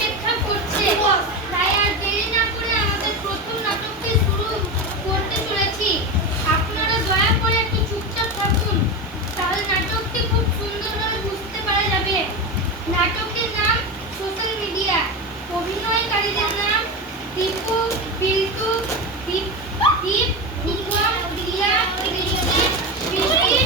অপেক্ষা করছে। তাই আর দেরি না করে আমাদের প্রথম নাটকটি শুরু করতে চলেছি। আপনারা দয়া করে একটু চুপচাপ থাকুন, তাহলে নাটকটি খুব সুন্দরভাবে বুঝতে পারা যাবে। নাটকটির নাম সোশ্যাল মিডিয়া। অভিনয়কারীদের নাম দীপু, বিল্টু, দীপ, নুপুর, রিয়া, রিজতে, বৃষ্টি,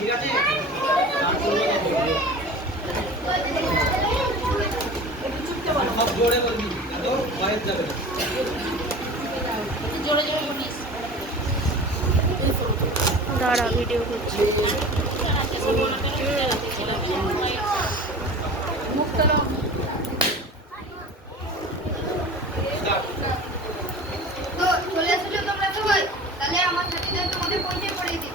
ঠিক আছে সব জোরে বলবি, এত ভয়েস যাবে না। জোরে জোরে বলিস। দাঁড়া ভিডিও করছি। তো চলে আসলে তোমরা সবাই, তাহলে আমার সাথে তোমাদের পরিচয় করিয়ে দিই।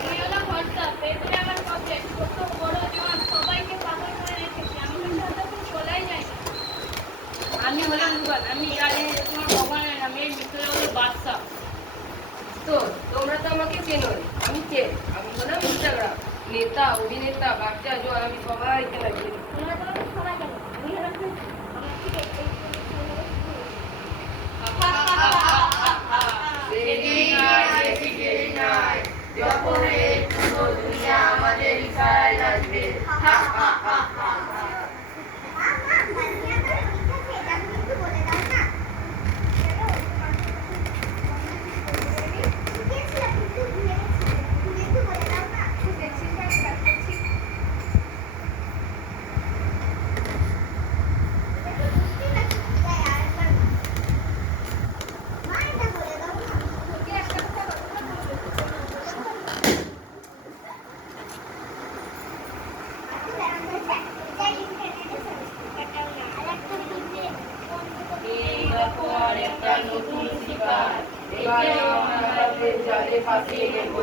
আমি হলাম হর্ষা, পেছনে আমার পথে ছোট বড় জওয়ান সবাইকে পাগল করে রেখেছি। আমাকে সাথে তো চলাই যায় না। আমি হলাম রুবাল, আমি জানি তোমার ভগবানের নামে ভিতরে হলো বাদশা। তো তোমরা তো আমাকে চেনোই, আমি কে? আমি হলাম ইনস্টাগ্রাম নেতা, অভিনেতা, বাচ্চা জোয়ান, আমি সবাইকে লাগি। তোমরা তো সবাই জানো আমি হলাম আমার থেকে যখন এই পুরো দুনিয়া আমাদের ইশারায় নাচবে। এই দেখো আরেকটা নতুন শিকার, এবারে আমরা তাদের জালে ফাঁসিয়ে নেব।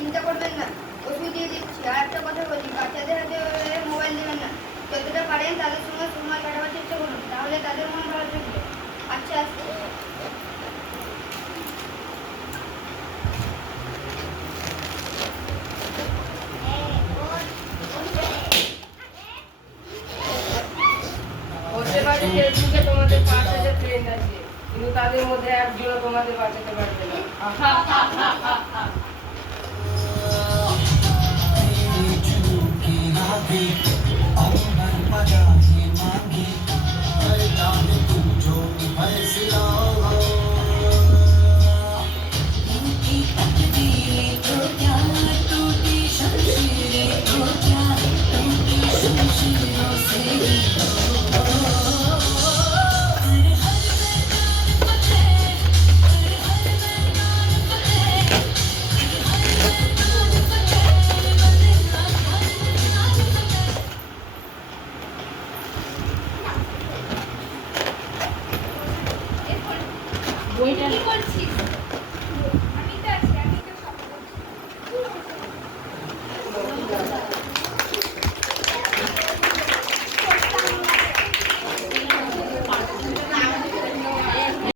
চিন্তা করবেন না, ওষুধ দিয়ে দিচ্ছি। আর একটা কথা বলি, বাচ্চাদের হাতে মোবাইল দেবেন না। যতটা পারেন তাদের সঙ্গে সময় কাটাবার চেষ্টা করুন, তাহলে তাদের মন ভালো থাকবে। আচ্ছা হতে পারে ফেসবুকে তোমাদের 5,000 ফ্রেন্ড আছে, কিন্তু তাদের মধ্যে একজনও তোমাদের বাঁচাতে পারবে না। কি বলছিস